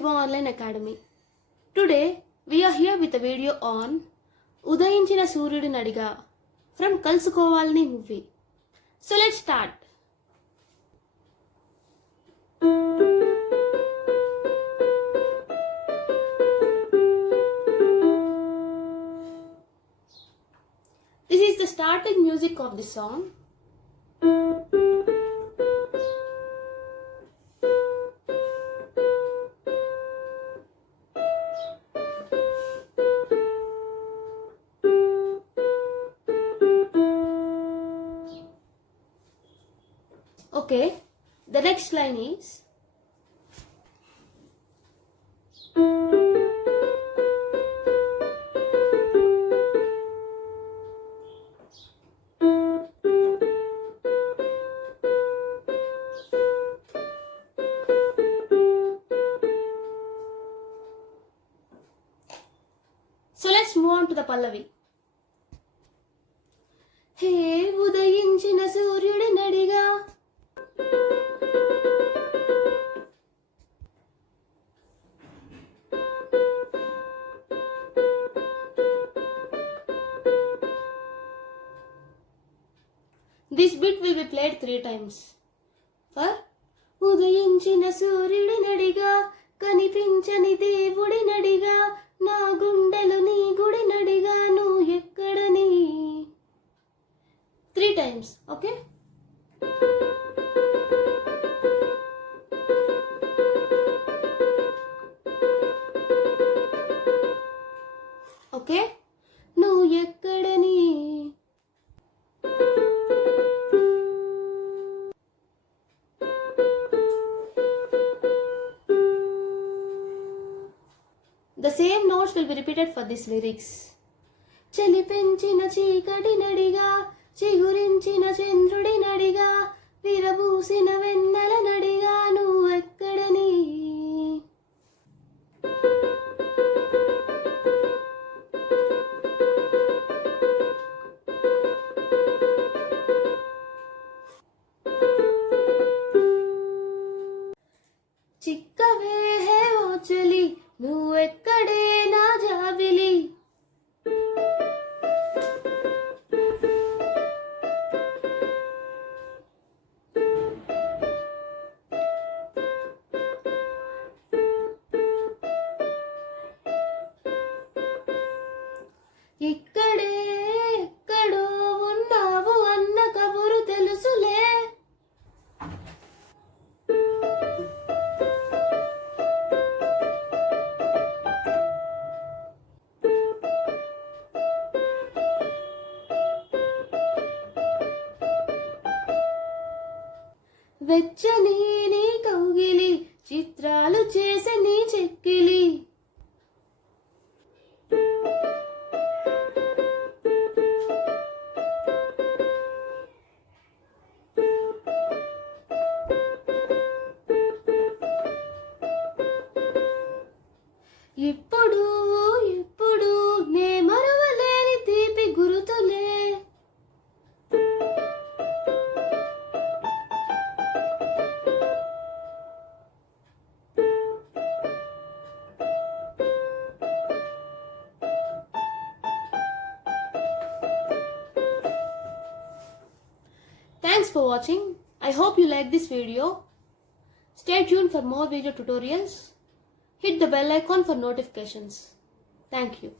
Siva Online Academy. Today we are here with a video on Udayinchina Suryudinadiga from Kalusukovalani movie. So let's start. This is the starting music of the song. Okay, the next line is so let's move on to the Pallavi. Hey Udayinchina Suryudinadiga. This bit will be played 3 times. For Udayinchina Suryudinadiga, Kanipinchani Devudinadiga, Na Gundelu Nee Gudinadiga, Nu Ekkadani. 3 times, okay? Okay? Nu Ekkadani. The same notes will be repeated for these lyrics. Chali penchina chikati nadiga, chigurinchina chandrudi nadiga, virabusina vennala nadiga, nu ekkadani. Chikkave hai o chali, nu ekkade na javili. ఇక్కడే ఎక్కడో ఉన్నావు అన్న కబురు తెలుసులే. వెచ్చని నీ కౌగిలి చిత్రాలు చేసే నీ చెక్కిలి. ఇప్పుడు ఇప్పుడు నే మరవలేని తీపి గురుతులే. Thanks for watching. I hope you like this video. Stay tuned for more video tutorials. Hit the bell icon for notifications. Thank you.